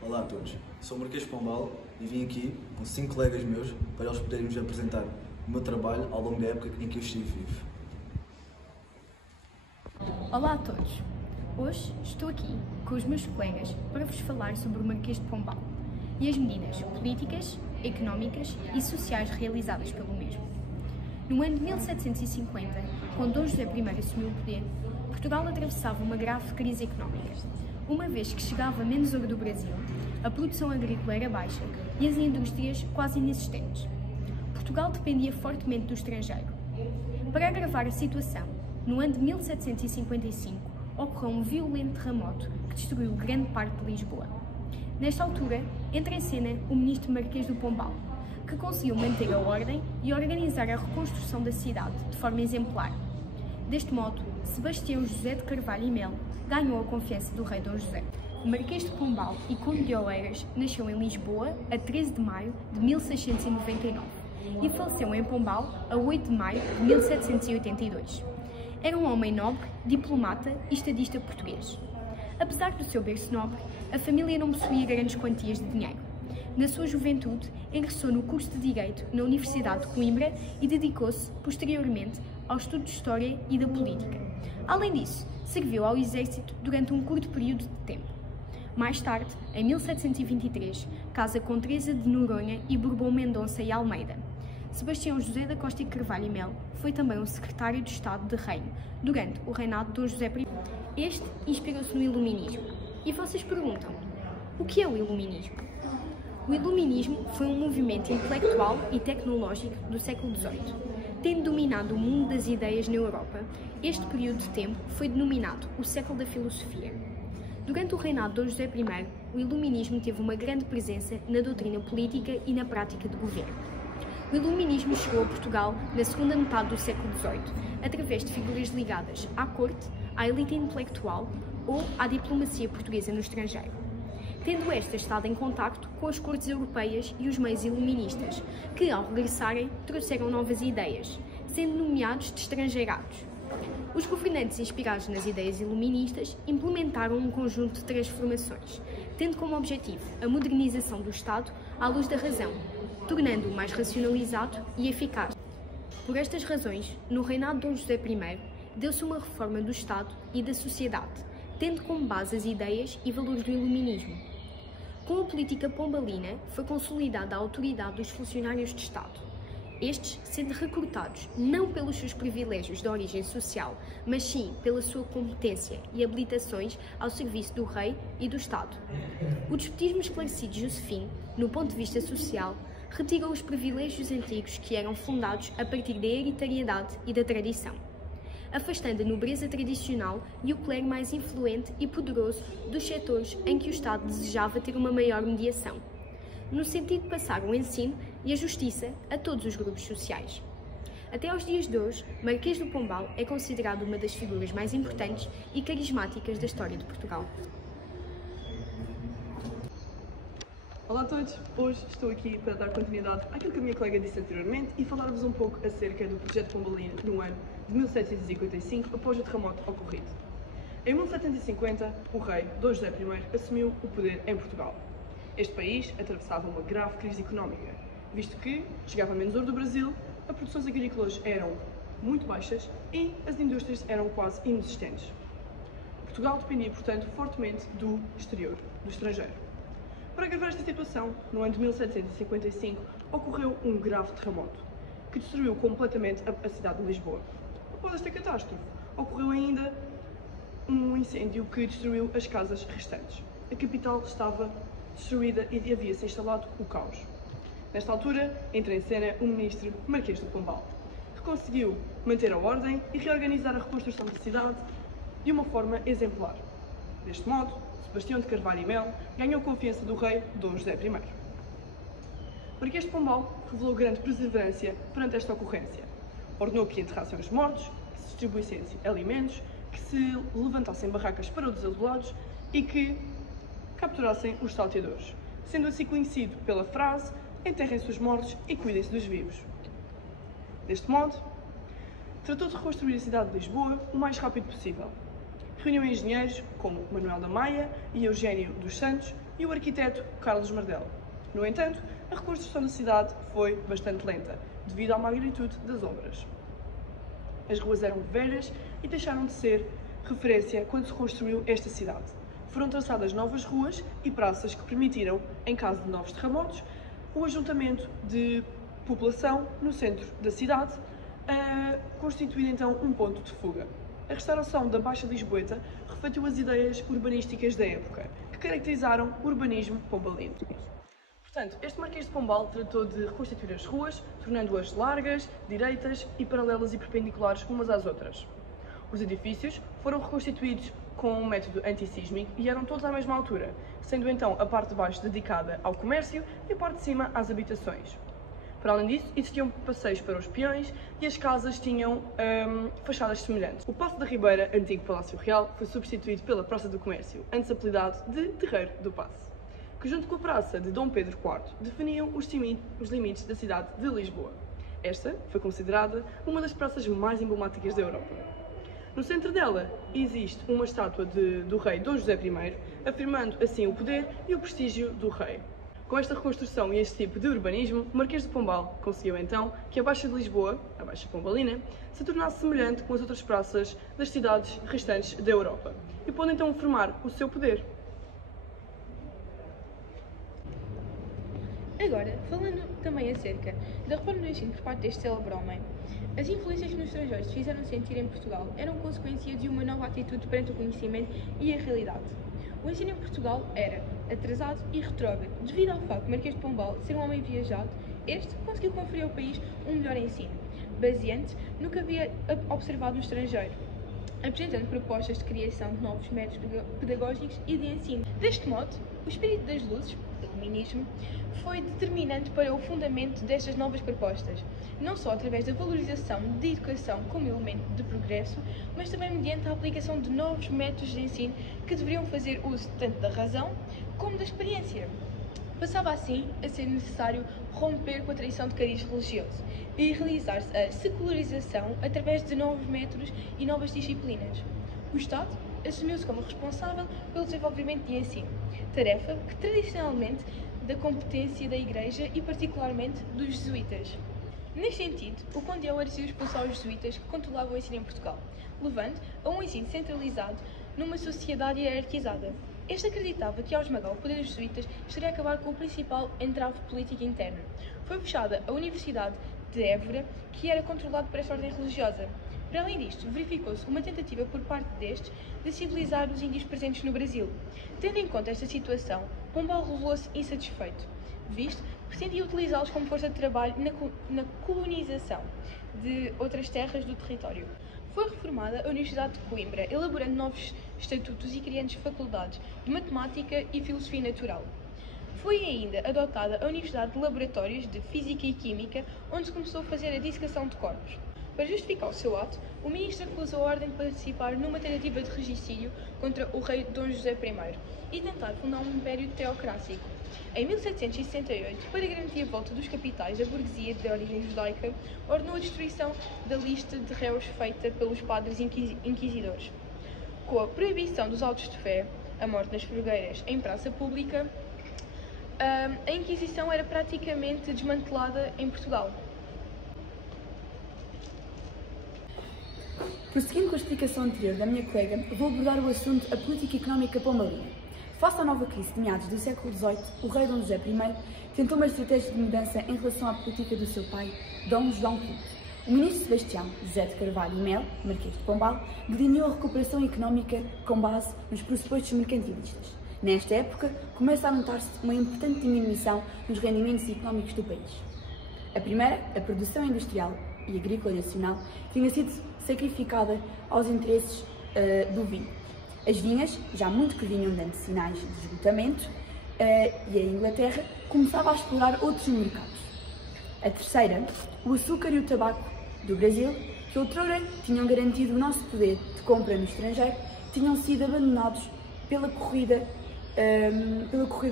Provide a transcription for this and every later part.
Olá a todos, sou o Marquês de Pombal e vim aqui com 5 colegas meus para eles poderem nos apresentar o meu trabalho ao longo da época em que eu estive vivo. Olá a todos! Hoje estou aqui com os meus colegas para vos falar sobre o Marquês de Pombal e as medidas políticas, económicas e sociais realizadas pelo mesmo. No ano de 1750, quando Dom José I assumiu o poder, Portugal atravessava uma grave crise económica, uma vez que chegava menos ouro do Brasil, a produção agrícola era baixa e as indústrias quase inexistentes. Portugal dependia fortemente do estrangeiro. Para agravar a situação, no ano de 1755, ocorreu um violento terremoto que destruiu grande parte de Lisboa. Nesta altura, entra em cena o ministro Marquês do Pombal, que conseguiu manter a ordem e organizar a reconstrução da cidade de forma exemplar. Deste modo, Sebastião José de Carvalho e Melo ganhou a confiança do rei Dom José. O Marquês de Pombal e Conde de Oeiras nasceu em Lisboa a 13 de maio de 1699 e faleceu em Pombal a 8 de maio de 1782. Era um homem nobre, diplomata e estadista português. Apesar do seu berço nobre, a família não possuía grandes quantias de dinheiro. Na sua juventude, ingressou no curso de Direito na Universidade de Coimbra e dedicou-se, posteriormente, ao estudo de História e da Política. Além disso, serviu ao Exército durante um curto período de tempo. Mais tarde, em 1723, casa com Teresa de Noronha e Bourbon Mendonça e Almeida. Sebastião José da Costa e Carvalho e Melo foi também um secretário de Estado de Reino durante o reinado de Dom José I. Este inspirou-se no Iluminismo. E vocês perguntam, o que é o Iluminismo? O Iluminismo foi um movimento intelectual e tecnológico do século XVIII. Tendo dominado o mundo das ideias na Europa, este período de tempo foi denominado o século da filosofia. Durante o reinado de Dom José I, o Iluminismo teve uma grande presença na doutrina política e na prática de governo. O Iluminismo chegou a Portugal na segunda metade do século XVIII, através de figuras ligadas à corte, à elite intelectual ou à diplomacia portuguesa no estrangeiro, tendo esta estado em contacto com as cortes europeias e os meios iluministas, que, ao regressarem, trouxeram novas ideias, sendo nomeados de estrangeirados. Os governantes inspirados nas ideias iluministas implementaram um conjunto de transformações, tendo como objetivo a modernização do Estado à luz da razão, tornando-o mais racionalizado e eficaz. Por estas razões, no reinado de Dom José I, deu-se uma reforma do Estado e da sociedade, tendo como base as ideias e valores do Iluminismo. Com a política pombalina, foi consolidada a autoridade dos funcionários de Estado, estes sendo recrutados não pelos seus privilégios de origem social, mas sim pela sua competência e habilitações ao serviço do rei e do Estado. O despotismo esclarecido josefino, no ponto de vista social, retirou os privilégios antigos que eram fundados a partir da hereditariedade e da tradição, afastando a nobreza tradicional e o clero mais influente e poderoso dos setores em que o Estado desejava ter uma maior mediação, no sentido de passar o ensino e a justiça a todos os grupos sociais. Até aos dias de hoje, Marquês do Pombal é considerado uma das figuras mais importantes e carismáticas da história de Portugal. Olá a todos! Hoje estou aqui para dar continuidade àquilo que a minha colega disse anteriormente e falar-vos um pouco acerca do projeto Pombalina no ano de 1755, após o terremoto ocorrido. Em 1750, o rei Dom José I assumiu o poder em Portugal. Este país atravessava uma grave crise económica, visto que chegava menos ouro do Brasil, as produções agrícolas eram muito baixas e as indústrias eram quase inexistentes. Portugal dependia, portanto, fortemente do exterior, do estrangeiro. Para agravar esta situação, no ano de 1755, ocorreu um grave terremoto, que destruiu completamente a cidade de Lisboa. Após esta catástrofe, ocorreu ainda um incêndio que destruiu as casas restantes. A capital estava destruída e havia-se instalado o caos. Nesta altura, entra em cena o ministro Marquês do Pombal, que conseguiu manter a ordem e reorganizar a reconstrução da cidade de uma forma exemplar. Deste modo, Sebastião de Carvalho e Melo ganhou a confiança do rei Dom José I. Marquês de Pombal revelou grande perseverança perante esta ocorrência. Ordenou que enterrassem os mortos, que se distribuíssem alimentos, que se levantassem barracas para os desolados e que capturassem os salteadores, sendo assim conhecido pela frase "enterrem-se os mortos e cuidem-se dos vivos". Deste modo, tratou de reconstruir a cidade de Lisboa o mais rápido possível, reuniu engenheiros como Manuel da Maia e Eugênio dos Santos e o arquiteto Carlos Mardel. No entanto, a reconstrução da cidade foi bastante lenta, devido à magnitude das obras. As ruas eram velhas e deixaram de ser referência quando se construiu esta cidade. Foram traçadas novas ruas e praças que permitiram, em caso de novos terremotos, o ajuntamento de população no centro da cidade, constituindo então um ponto de fuga. A restauração da Baixa Lisboeta refletiu as ideias urbanísticas da época, que caracterizaram o urbanismo pombalino. Portanto, este Marquês de Pombal tratou de reconstituir as ruas, tornando-as largas, direitas e paralelas e perpendiculares umas às outras. Os edifícios foram reconstituídos com um método antissísmico e eram todos à mesma altura, sendo então a parte de baixo dedicada ao comércio e a parte de cima às habitações. Para além disso, existiam passeios para os peões e as casas tinham fachadas semelhantes. O Paço da Ribeira, antigo Palácio Real, foi substituído pela Praça do Comércio, antes apelidado de Terreiro do Paço, que junto com a Praça de Dom Pedro IV definiam os limites da cidade de Lisboa. Esta foi considerada uma das praças mais emblemáticas da Europa. No centro dela existe uma estátua do rei Dom José I, afirmando assim o poder e o prestígio do rei. Com esta reconstrução e este tipo de urbanismo, o Marquês de Pombal conseguiu então que a Baixa de Lisboa, a Baixa Pombalina, se tornasse semelhante com as outras praças das cidades restantes da Europa e pôde então formar o seu poder. Agora, falando também acerca da reforma do ensino por parte deste célebre homem, as influências que nos estrangeiros se fizeram sentir em Portugal eram consequência de uma nova atitude perante o conhecimento e a realidade. O ensino em Portugal era atrasado e retrógrado. Devido ao facto de Marquês de Pombal ser um homem viajado, este conseguiu conferir ao país um melhor ensino, baseante no que havia observado no estrangeiro, apresentando propostas de criação de novos métodos pedagógicos e de ensino. Deste modo, o espírito das luzes, o iluminismo, foi determinante para o fundamento destas novas propostas, não só através da valorização da educação como elemento de progresso, mas também mediante a aplicação de novos métodos de ensino que deveriam fazer uso tanto da razão como da experiência. Passava assim a ser necessário romper com a tradição de cariz religioso e realizar-se a secularização através de novos métodos e novas disciplinas. O Estado assumiu-se como responsável pelo desenvolvimento de ensino, tarefa que tradicionalmente da competência da Igreja e particularmente dos jesuítas. Neste sentido, o Conde Euler decidiu expulsar os jesuítas que controlavam o ensino em Portugal, levando a um ensino centralizado numa sociedade hierarquizada. Este acreditava que, ao esmagar o poder dos jesuítas, estaria a acabar com o principal entrave político interno. Foi fechada a Universidade de Évora, que era controlada por esta ordem religiosa. Para além disto, verificou-se uma tentativa por parte destes de civilizar os índios presentes no Brasil. Tendo em conta esta situação, Pombal revelou-se insatisfeito, visto que pretendia utilizá-los como força de trabalho na colonização de outras terras do território. Foi reformada a Universidade de Coimbra, elaborando novos estatutos e criando faculdades de Matemática e Filosofia Natural. Foi ainda adotada a Universidade de Laboratórios de Física e Química, onde se começou a fazer a dissecação de corpos. Para justificar o seu ato, o ministro acusou a ordem de participar numa tentativa de regicídio contra o rei Dom José I e tentar fundar um império teocrático. Em 1768, para garantir a volta dos capitais da burguesia de origem judaica, ordenou a destruição da lista de réus feita pelos padres inquisidores. Com a proibição dos autos de fé, a morte nas fogueiras em praça pública, a Inquisição era praticamente desmantelada em Portugal. Prosseguindo com a explicação anterior da minha colega, vou abordar o assunto a política económica pombalina. Face à nova crise de meados do século XVIII, o rei Dom José I tentou uma estratégia de mudança em relação à política do seu pai, Dom João V. O ministro Sebastião José de Carvalho e Melo, Marquês de Pombal, delineou a recuperação económica com base nos pressupostos mercantilistas. Nesta época, começa a notar-se uma importante diminuição nos rendimentos económicos do país. A primeira, a produção industrial e agrícola nacional, tinha sido sacrificada aos interesses do vinho. As vinhas, já muito que vinham dando sinais de esgotamento, e a Inglaterra começava a explorar outros mercados. A terceira, o açúcar e o tabaco do Brasil, que outrora tinham garantido o nosso poder de compra no estrangeiro, tinham sido abandonados pela corrida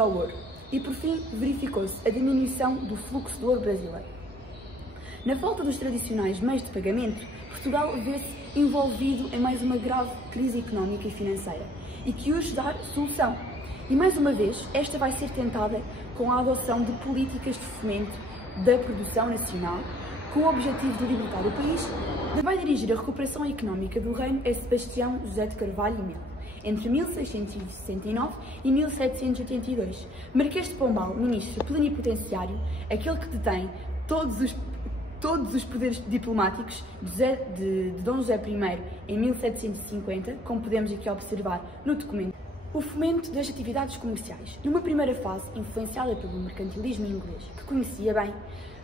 ao ouro. E por fim, verificou-se a diminuição do fluxo do ouro brasileiro. Na falta dos tradicionais meios de pagamento, Portugal vê-se envolvido em mais uma grave crise económica e financeira e que urge dar solução. E mais uma vez, esta vai ser tentada com a adoção de políticas de fomento da produção nacional, com o objetivo de libertar o país. Vai dirigir a recuperação económica do reino é Sebastião José de Carvalho e Melo, entre 1669 e 1782. Marquês de Pombal, ministro plenipotenciário, aquele que detém todos os poderes diplomáticos de Dom José I em 1750, como podemos aqui observar no documento. O fomento das atividades comerciais, numa primeira fase influenciada pelo mercantilismo inglês, que conhecia bem,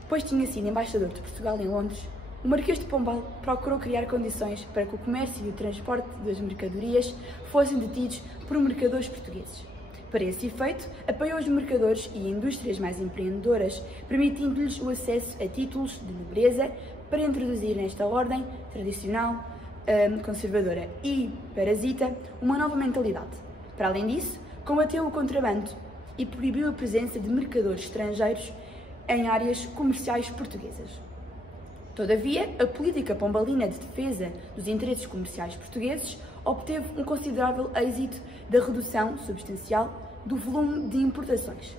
pois tinha sido embaixador de Portugal em Londres, o Marquês de Pombal procurou criar condições para que o comércio e o transporte das mercadorias fossem detidos por mercadores portugueses. Para esse efeito, apoiou os mercadores e indústrias mais empreendedoras, permitindo-lhes o acesso a títulos de nobreza para introduzir nesta ordem tradicional, conservadora e parasita uma nova mentalidade. Para além disso, combateu o contrabando e proibiu a presença de mercadores estrangeiros em áreas comerciais portuguesas. Todavia, a política pombalina de defesa dos interesses comerciais portugueses obteve um considerável êxito da redução substancial do volume de importações,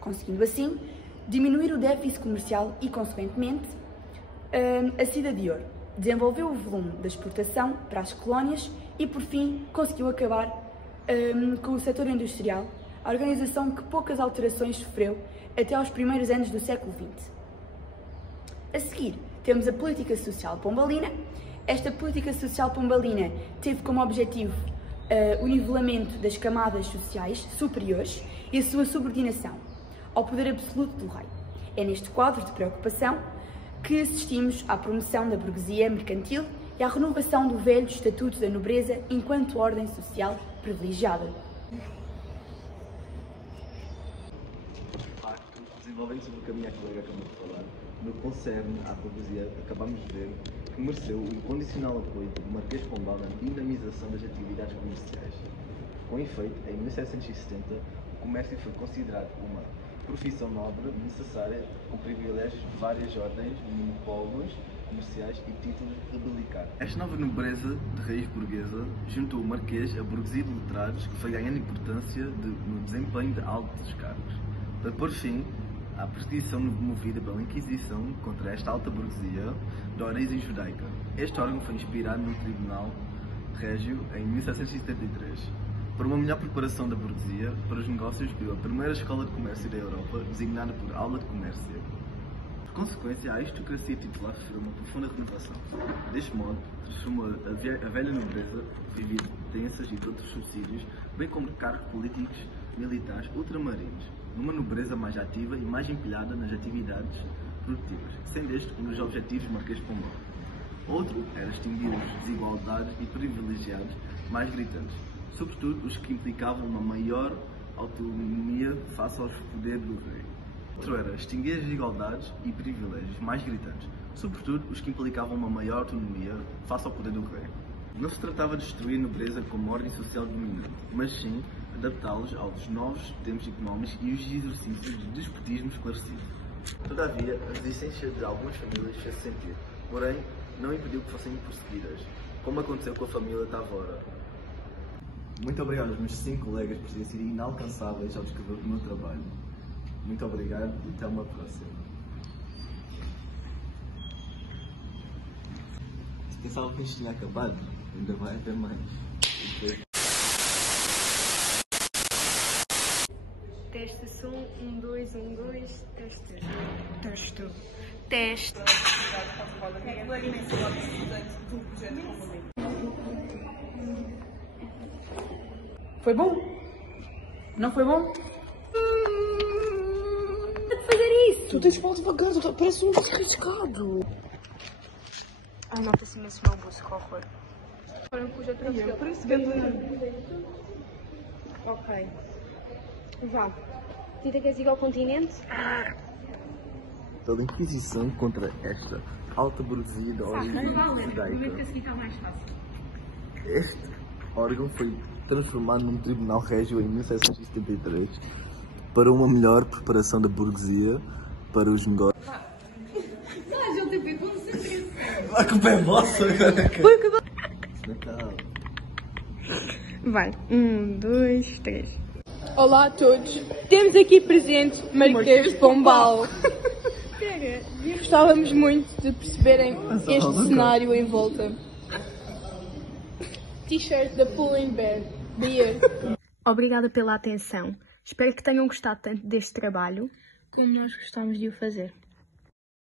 conseguindo assim diminuir o déficit comercial e, consequentemente, a saída de ouro. Desenvolveu o volume da exportação para as colónias e, por fim, conseguiu acabar com o setor industrial, a organização que poucas alterações sofreu até aos primeiros anos do século XX. A seguir, temos a política social pombalina. Esta política social pombalina teve como objetivo o nivelamento das camadas sociais superiores e a sua subordinação ao poder absoluto do rei. É neste quadro de preocupação que assistimos à promoção da burguesia mercantil e à renovação do velho estatuto da nobreza enquanto ordem social privilegiada. Desenvolvendo sobre o que a minha colega acabou de falar, no que concerne à burguesia, acabamos de ver que mereceu o incondicional apoio do Marquês de Pombal na dinamização das atividades comerciais. Com efeito, em 1770, o comércio foi considerado uma profissão nobre necessária, com privilégios de várias ordens, monopólios comerciais e títulos habilitados. Esta nova nobreza de raiz burguesa juntou o Marquês à burguesia de letrados, que foi ganhando importância no desempenho de altos cargos, para pôr fim à perseguição movida pela Inquisição contra esta alta burguesia de origem judaica. Este órgão foi inspirado no Tribunal Régio em 1773. Para uma melhor preparação da burguesia para os negócios, criou a primeira escola de comércio da Europa, designada por Aula de Comércio. Por consequência, a aristocracia titular sofreu uma profunda renovação. Deste modo, transformou a velha nobreza, vivida de tensas e de outros subsídios, bem como de cargos políticos, militares, ultramarinos, numa nobreza mais ativa e mais empilhada nas atividades produtivas, sendo este um dos objetivos do Marquês de Pombal. Outro era extinguir as desigualdades e privilegiados mais gritantes, sobretudo os que implicavam uma maior autonomia face aos poderes do rei. Outro era extinguir as desigualdades e privilégios mais gritantes, sobretudo os que implicavam uma maior autonomia face ao poder do rei. Não se tratava de destruir a nobreza como ordem social dominante, mas sim adaptá-los aos novos tempos económicos e os exercícios de despotismo esclarecido. Todavia, a resistência de algumas famílias fez-se sentir, porém, não impediu que fossem perseguidas, como aconteceu com a família Tavora. Muito obrigado aos meus 5 colegas por terem sido inalcançáveis ao descrever o meu trabalho. Muito obrigado e até uma próxima. Se pensava que isto tinha acabado, ainda vai haver mais. Teste som, 1, 2, 1, 2, teste. Teste. Teste. Foi bom? Não foi bom? Fazer isso! Tu tens de falar devagar, parece um bus arriscado. Ai, nota-se imenso o meu buço, que horror. Parece bem. Ok. Vá. Tita, queres ir ao continente? Pela Inquisição contra esta alta burguesia da origem judaica. Este órgão foi transformado num Tribunal Régio em 1773 para uma melhor preparação da burguesia para os negócios. A culpa é vossa agora. Natal. Vai, 1, 2, 3. Olá a todos, temos aqui presente Marquês de Pombal. Gostávamos muito de perceberem este cenário em volta. T-shirt da Pull&Bear Beer. Obrigada pela atenção. Espero que tenham gostado tanto deste trabalho como nós gostamos de o fazer.